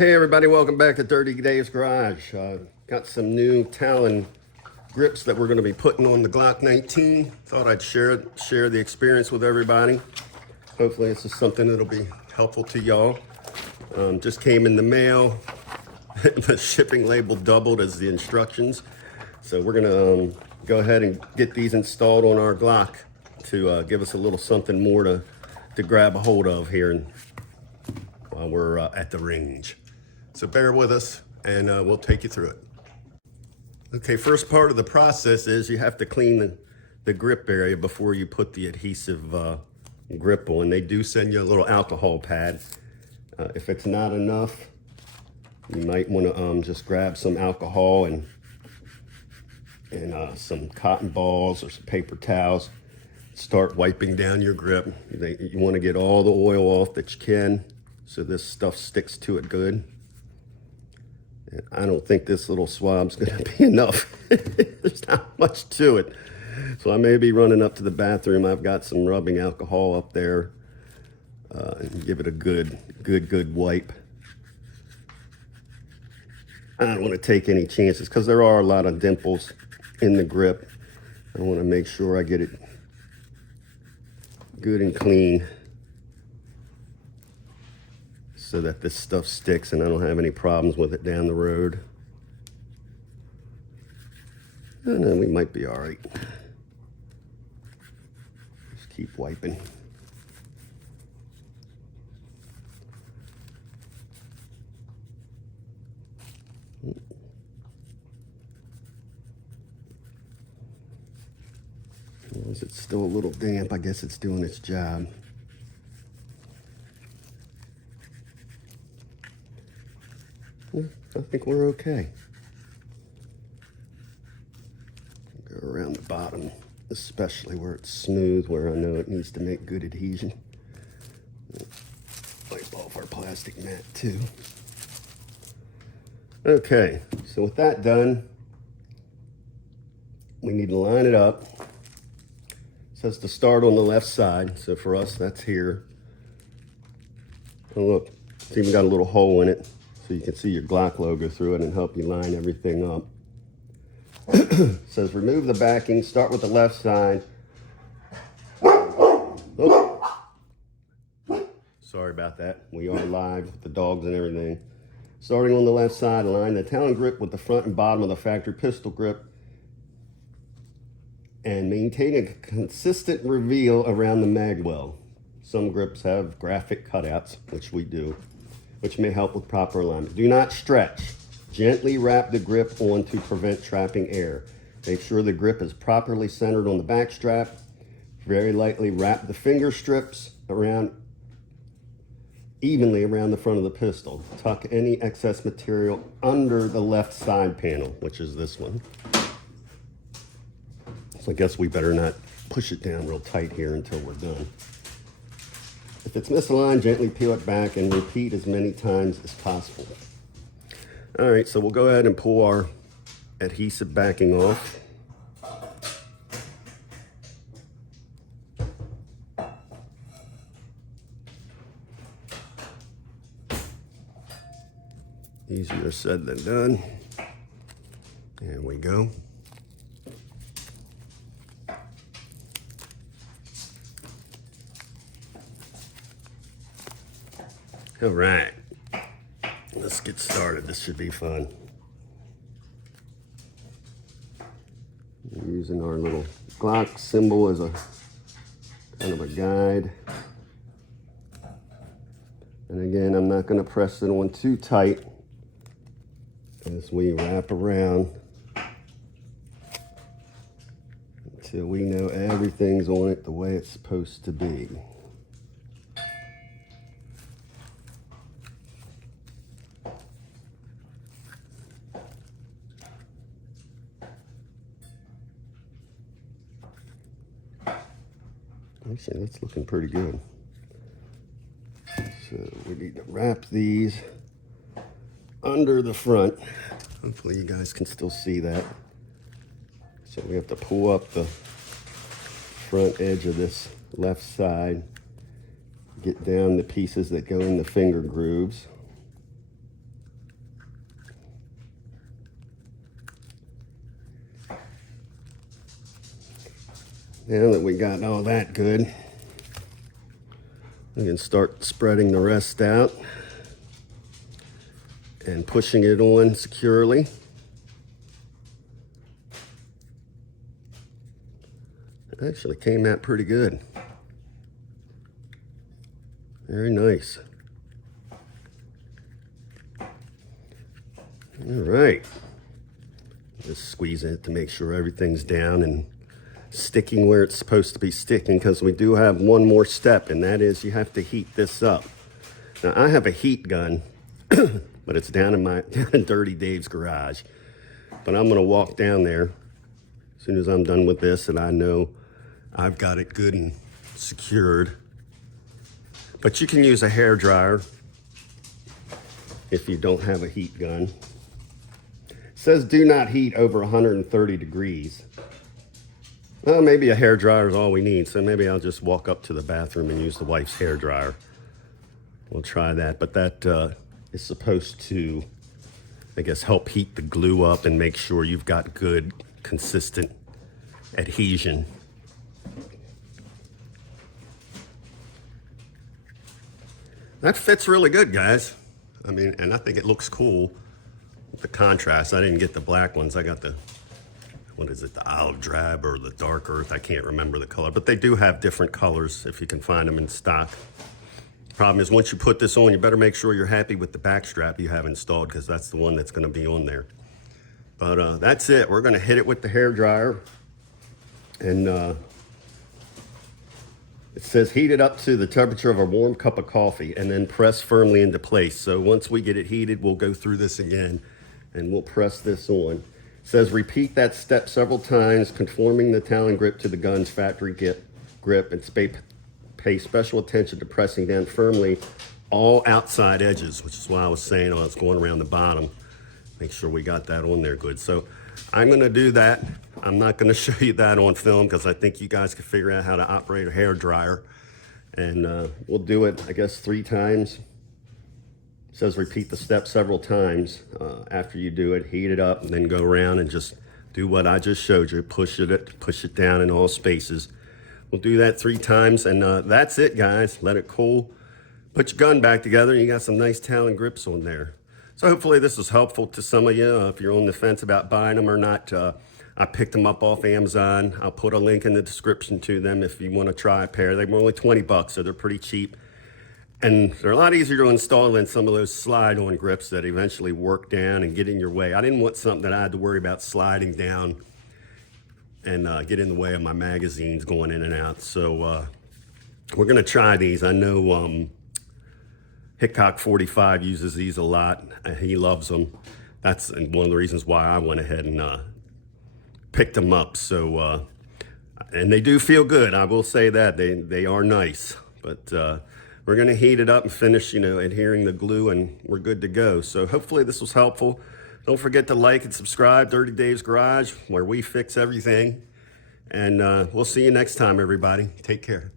Hey everybody, welcome back to Dirty Dave's Garage. Got some new Talon grips that we're going to be putting on the Glock 19. Thought I'd share the experience with everybody. Hopefully this is something that'll be helpful to y'all. Just came in the mail. The shipping label doubled as the instructions. So we're going to go ahead and get these installed on our Glock to give us a little something more to grab a hold of here while we're at the range. So bear with us and we'll take you through it. Okay, first part of the process is you have to clean the grip area before you put the adhesive grip on. They do send you a little alcohol pad. If it's not enough, you might want to just grab some alcohol and some cotton balls or some paper towels. Start wiping down your grip. You want to get all the oil off that you can so this stuff sticks to it good. And I don't think this little swab's going to be enough. There's not much to it. So I may be running up to the bathroom. I've got some rubbing alcohol up there and give it a good wipe. I don't want to take any chances because there are a lot of dimples in the grip. I want to make sure I get it good and clean so that this stuff sticks and I don't have any problems with it down the road. And then we might be all right. Just keep wiping. As it's still a little damp, I guess it's doing its job. Yeah, I think we're okay. Go around the bottom, especially where it's smooth, where I know it needs to make good adhesion. Wipe off our plastic mat too. Okay, so with that done, we need to line it up. It says to start on the left side, so for us that's here. And look, it's even got a little hole in it, so you can see your Glock logo through it and help you line everything up. It says remove the backing, start with the left side. Oops. Sorry about that. We are live with the dogs and everything. Starting on the left side, align the Talon grip with the front and bottom of the factory pistol grip and maintain a consistent reveal around the mag well. Some grips have graphic cutouts, which we do, which may help with proper alignment. Do not stretch. Gently wrap the grip on to prevent trapping air. Make sure the grip is properly centered on the back strap. Very lightly wrap the finger strips evenly around the front of the pistol. Tuck any excess material under the left side panel, which is this one. So I guess we better not push it down real tight here until we're done. If it's misaligned, gently peel it back and repeat as many times as possible. All right, so we'll go ahead and pull our adhesive backing off. Easier said than done. There we go. All right, let's get started. This should be fun. I'm using our little Glock symbol as a kind of a guide. And again, I'm not going to press it on too tight as we wrap around until we know everything's on it the way it's supposed to be. Actually, that's looking pretty good. So we need to wrap these under the front. Hopefully you guys can still see that. So we have to pull up the front edge of this left side, get down the pieces that go in the finger grooves. Now that we got all that good, we can start spreading the rest out and pushing it on securely. It actually came out pretty good. Very nice. All right. Just squeeze it to make sure everything's down and sticking where it's supposed to be sticking, because we do have one more step, and that is you have to heat this up. Now, I have a heat gun, but it's down in Dirty Dave's garage. But I'm gonna walk down there as soon as I'm done with this, and I know I've got it good and secured. But you can use a hair dryer if you don't have a heat gun. It says do not heat over 130 degrees. Well, maybe a hair dryer is all we need, so maybe I'll just walk up to the bathroom and use the wife's hair dryer. We'll try that, but that is supposed to, I guess, help heat the glue up and make sure you've got good, consistent adhesion. That fits really good, guys. I mean, and I think it looks cool with the contrast. I didn't get the black ones. I got the, what is it, the olive drab or the dark earth? I can't remember the color, but they do have different colors if you can find them in stock. Problem is, once you put this on, you better make sure you're happy with the back strap you have installed, because that's the one that's going to be on there. But that's it. We're going to hit it with the hair dryer, and it says heat it up to the temperature of a warm cup of coffee and then press firmly into place. So once we get it heated, we'll go through this again and we'll press this on. It says repeat that step several times, conforming the Talon grip to the gun's factory grip, and pay special attention to pressing down firmly all outside edges, which is why I was saying I was going around the bottom. Make sure we got that on there good. So I'm going to do that. I'm not going to show you that on film because I think you guys can figure out how to operate a hair dryer. And we'll do it, I guess, 3 times. It says repeat the step several times. After you do it, heat it up, and then go around and just do what I just showed you. Push it down in all spaces. We'll do that 3 times, and that's it, guys. Let it cool. Put your gun back together, and you got some nice Talon grips on there. So hopefully this was helpful to some of you. If you're on the fence about buying them or not, I picked them up off Amazon. I'll put a link in the description to them if you want to try a pair. They were only 20 bucks, so they're pretty cheap. And they're a lot easier to install than some of those slide-on grips that eventually work down and get in your way. I didn't want something that I had to worry about sliding down and get in the way of my magazines going in and out. So we're going to try these. I know Hickok 45 uses these a lot. He loves them. That's one of the reasons why I went ahead and picked them up. So, and they do feel good. I will say that they are nice, but we're going to heat it up and finish, adhering the glue, and we're good to go. So hopefully this was helpful. Don't forget to like and subscribe. Dirty Dave's Garage, where we fix everything. And we'll see you next time, everybody. Take care.